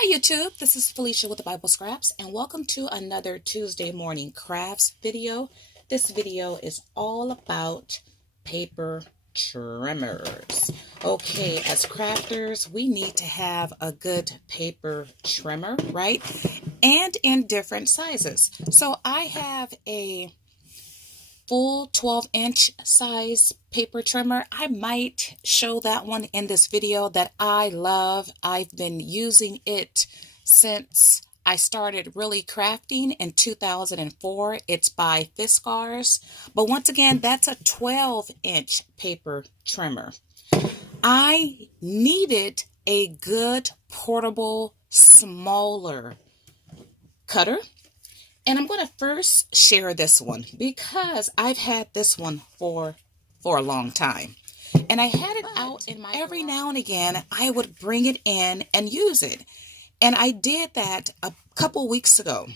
Hi YouTube, this is Felicia with the Bible Scraps and welcome to another Tuesday morning crafts video. This video is all about paper trimmers. Okay, as crafters, we need to have a good paper trimmer, right? And in different sizes. So I have a full 12-inch size paper trimmer. I might show that one in this video that I love. I've been using it since I started really crafting in 2004. It's by Fiskars. But once again, that's a 12-inch paper trimmer. I needed a good portable, smaller cutter. And I'm going to first share this one because I've had this one for a long time. And I had it out in my every now and again I would bring it in and use it. And I did that a couple weeks ago.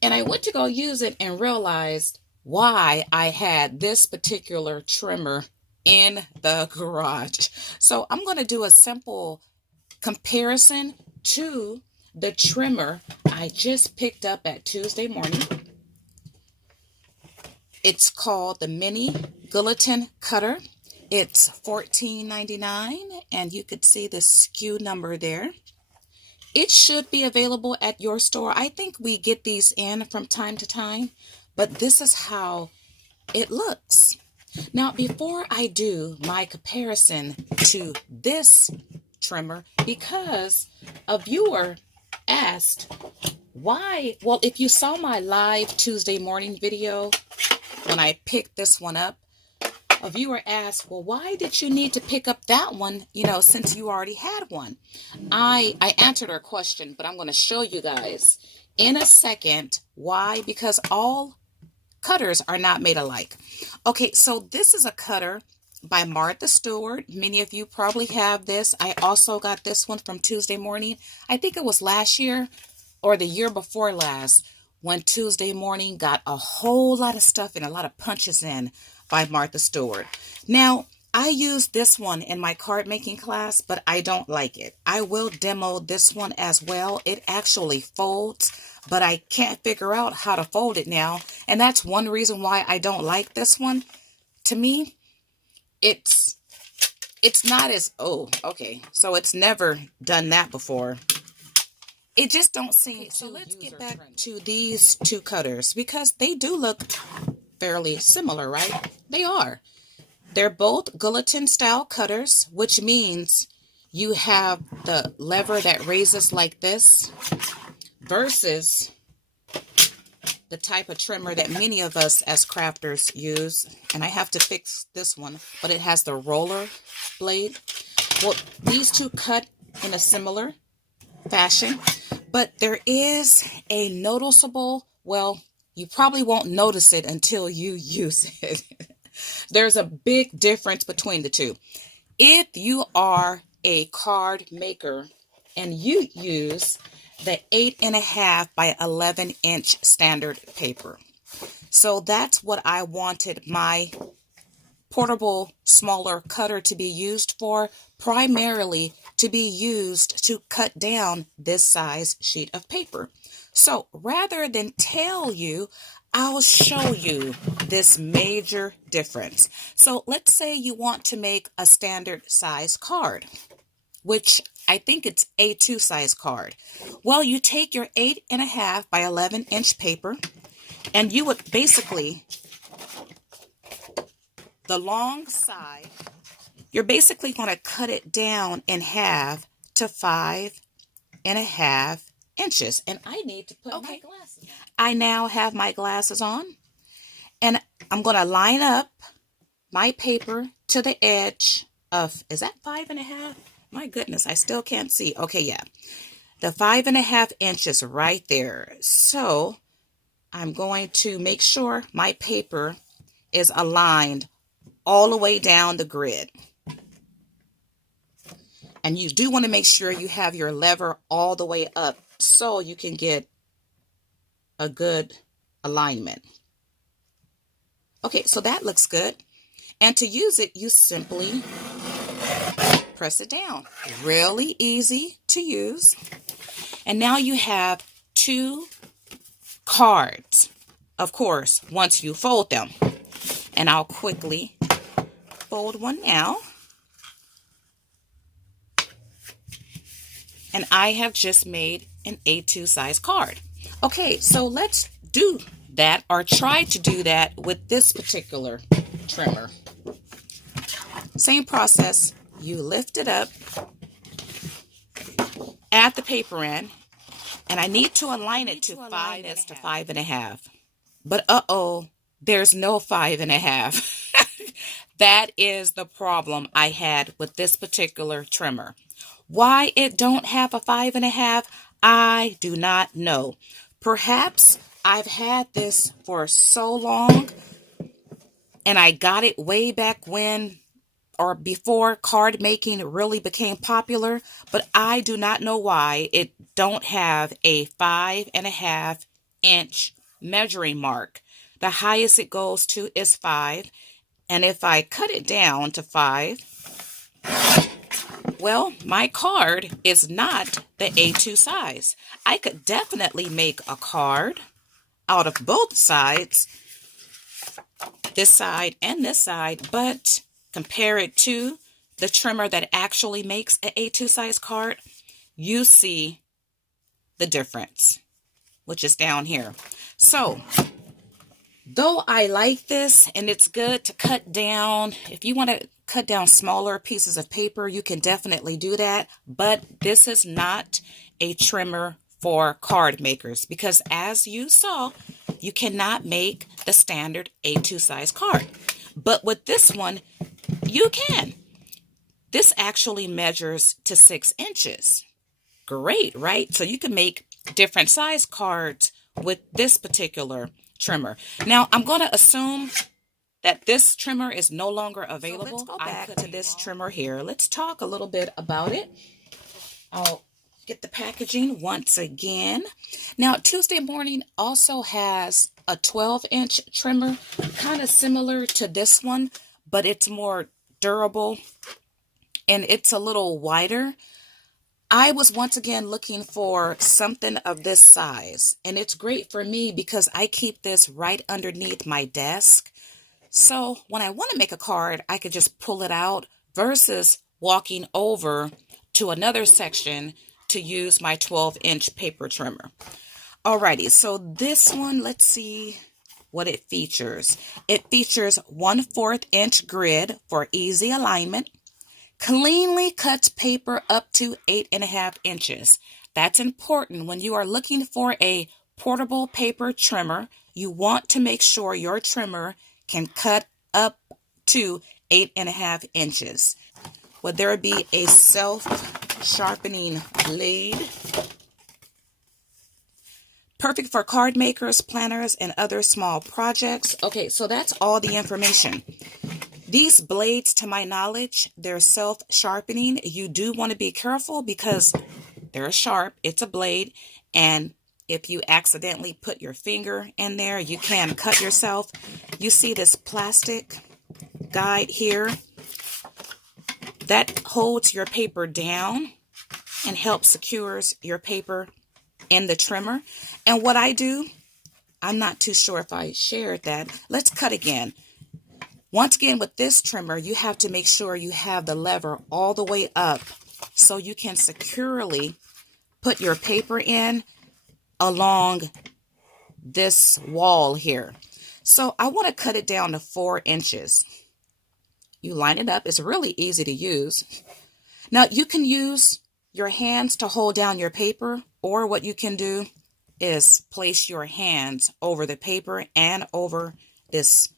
And I went to go use it and realized why I had this particular trimmer in the garage. So I'm going to do a simple comparison to the trimmer I just picked up at Tuesday morning. It's called the Mini Guillotine Cutter. It's $14.99 and you could see the SKU number there. It should be available at your store. I think we get these in from time to time, but this is how it looks. Now, before I do my comparison to this trimmer, because a viewer asked why, well, if you saw my live Tuesday morning video when I picked this one up, a viewer asked, well, why did you need to pick up that one, since you already had one? I answered her question, but I'm going to show you guys in a second why, because all cutters are not made alike. Okay, so this is a cutter by Martha Stewart. Many of you probably have this. I also got this one from Tuesday morning. I think it was last year or the year before last when Tuesday morning got a whole lot of stuff and a lot of punches in by Martha Stewart. Now, I used this one in my card making class, but I don't like it. I will demo this one as well. It actually folds, but I can't figure out how to fold it now. And that's one reason why I don't like this one. To me, it's not as, oh, okay, so it's never done that before. It just don't seem. So let's get back to these two cutters because they do look fairly similar, right? They are. They're both guillotine style cutters, which means you have the lever that raises like this versus the type of trimmer that many of us as crafters use. And I have to fix this one, but it has the roller blade. Well, these two cut in a similar fashion, but there is a noticeable, well, you probably won't notice it until you use it. There's a big difference between the two. If you are a card maker and you use the 8.5 by 11-inch standard paper. So that's what I wanted my portable smaller cutter to be used for, primarily to be used to cut down this size sheet of paper. So rather than tell you, I'll show you this major difference. So let's say you want to make a standard size card, which I think it's A2 size card. Well, you take your 8.5 by 11-inch paper and you would basically, the long side, you're basically going to cut it down in half to 5.5 inches. And I need to put my glasses on. I now have my glasses on and I'm going to line up my paper to the edge of, is that 5.5? My goodness, I still can't see. Okay, yeah. The 5.5 inches right there. So I'm going to make sure my paper is aligned all the way down the grid. And you do want to make sure you have your lever all the way up so you can get a good alignment. Okay, so that looks good. And to use it, you simply press it down. Really easy to use. And now you have two cards, of course, once you fold them. And I'll quickly fold one now. And I have just made an A2 size card. Okay, so let's do that, or try to do that, with this particular trimmer. Same process. You lift it up, add the paper in, and I need to align it to 5 to 5.5. But there's no 5.5. That is the problem I had with this particular trimmer. Why it don't have a 5.5, I do not know. Perhaps I've had this for so long, and I got it way back when, or before card making really became popular, but I do not know why it don't have a 5.5 inch measuring mark. The highest it goes to is 5, and if I cut it down to 5, well, my card is not the A2 size. I could definitely make a card out of both sides, this side and this side, but compare it to the trimmer that actually makes an A2 size card, you see the difference, which is down here. So, though I like this and it's good to cut down, if you want to cut down smaller pieces of paper, you can definitely do that. But this is not a trimmer for card makers, because as you saw, you cannot make the standard A2 size card. But with this one, you can. This actually measures to 6 inches. Great, right? So you can make different size cards with this particular trimmer. Now, I'm going to assume that this trimmer is no longer available. So let's go back to this trimmer here. Let's talk a little bit about it. I'll get the packaging once again. Now, Tuesday Morning also has a 12-inch trimmer, kind of similar to this one, but it's more durable and it's a little wider. I was once again looking for something of this size, and it's great for me because I keep this right underneath my desk. So when I want to make a card, I could just pull it out versus walking over to another section to use my 12-inch paper trimmer. Alrighty, so this one, let's see what it features. It features 1/4 inch grid for easy alignment. Cleanly cuts paper up to 8.5 inches. That's important when you are looking for a portable paper trimmer. You want to make sure your trimmer can cut up to 8.5 inches. Would there be a self-sharpening blade? Perfect for card makers, planners, and other small projects. Okay, so that's all the information. These blades, to my knowledge, they're self-sharpening. You do want to be careful because they're sharp. It's a blade, and if you accidentally put your finger in there, you can cut yourself. You see this plastic guide here that holds your paper down and helps secures your paper in the trimmer. And what I do, I'm not too sure if I shared that. Let's cut again. Once again, with this trimmer, you have to make sure you have the lever all the way up so you can securely put your paper in along this wall here. So I want to cut it down to 4 inches. You line it up. It's really easy to use. Now, you can use your hands to hold down your paper, or what you can do is place your hands over the paper and over this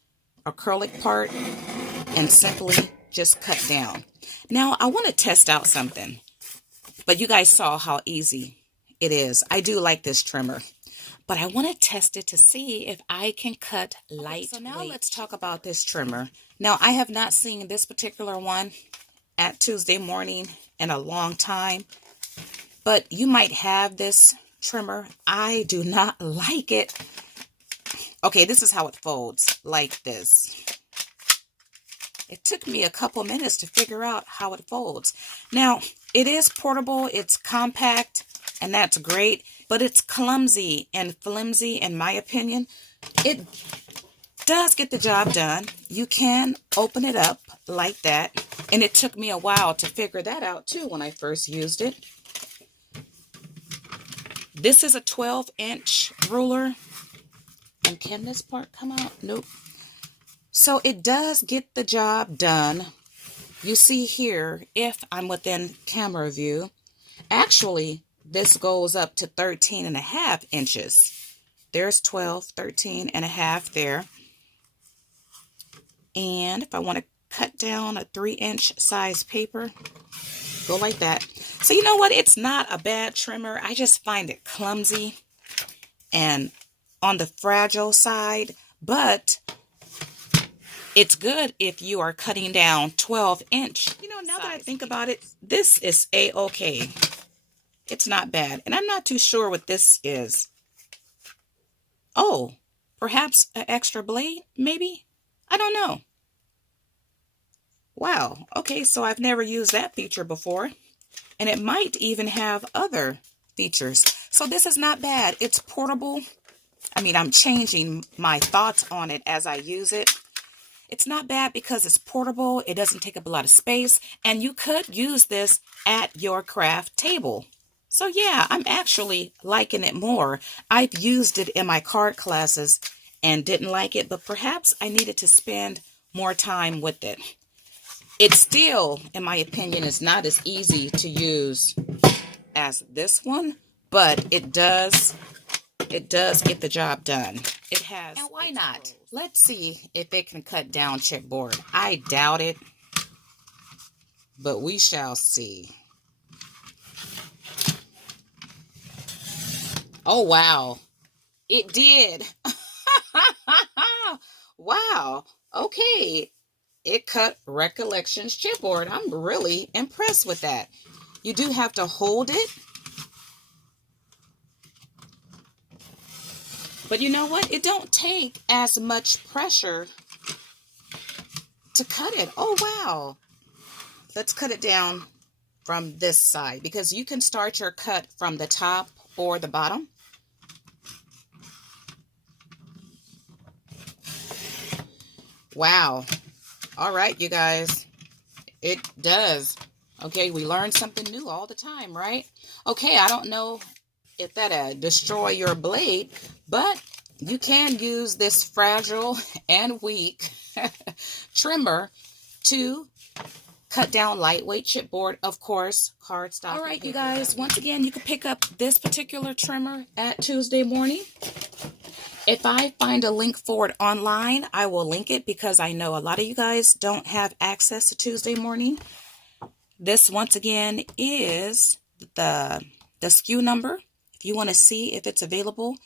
acrylic part and simply just cut down. Now, I want to test out something, but you guys saw how easy it is. I do like this trimmer, but I want to test it to see if I can cut lightweight. So now let's talk about this trimmer. Now, I have not seen this particular one at Tuesday Morning in a long time, but you might have this trimmer. I do not like it. Okay, this is how it folds, like this. It took me a couple minutes to figure out how it folds. Now, it is portable, it's compact, and that's great, but it's clumsy and flimsy in my opinion. It does get the job done. You can open it up like that, and it took me a while to figure that out too when I first used it. This is a 12-inch ruler, and can this part come out? Nope. So it does get the job done. You see here, if I'm within camera view, actually this goes up to 13.5 inches. There's 12, 13.5 there. And if I want to cut down a 3-inch size paper, go like that. So you know what? It's not a bad trimmer. I just find it clumsy and on the fragile side, but it's good if you are cutting down 12-inch. You know, now that I think about it, this is a-okay. It's not bad. And I'm not too sure what this is. Oh, perhaps an extra blade, maybe? I don't know. Wow. Okay, so I've never used that feature before. And it might even have other features. So this is not bad. It's portable. I mean, I'm changing my thoughts on it as I use it. It's not bad because it's portable. It doesn't take up a lot of space. And you could use this at your craft table. So yeah, I'm actually liking it more. I've used it in my card classes and didn't like it, but perhaps I needed to spend more time with it. It still, in my opinion, is not as easy to use as this one, but it does get the job done. It has. And why not? Let's see if it can cut down chipboard. I doubt it, but we shall see. Oh, wow. It did. Wow. Okay. It cut Recollections chipboard. I'm really impressed with that. You do have to hold it. But you know what? It don't take as much pressure to cut it. Oh, wow. Let's cut it down from this side because you can start your cut from the top or the bottom. Wow. All right, you guys. It does. Okay, we learn something new all the time, right? Okay, I don't know if that'll destroy your blade, but you can use this fragile and weak trimmer to cut down lightweight chipboard, of course, cardstock. All right, you guys, once again, you can pick up this particular trimmer at Tuesday Morning. If I find a link for it online, I will link it because I know a lot of you guys don't have access to Tuesday Morning. This, once again, is the SKU number. If you want to see if it's available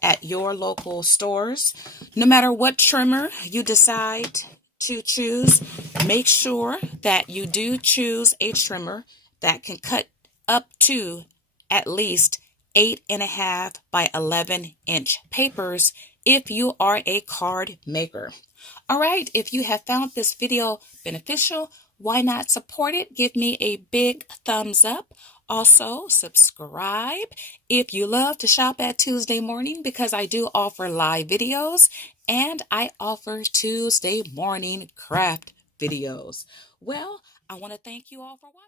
at your local stores. No matter what trimmer you decide to choose, make sure that you do choose a trimmer that can cut up to at least 8.5 by 11-inch papers if you are a card maker. All right, if you have found this video beneficial, why not support it? Give me a big thumbs up. Also, subscribe if you love to shop at Tuesday Morning because I do offer live videos and I offer Tuesday morning craft videos. Well, I want to thank you all for watching.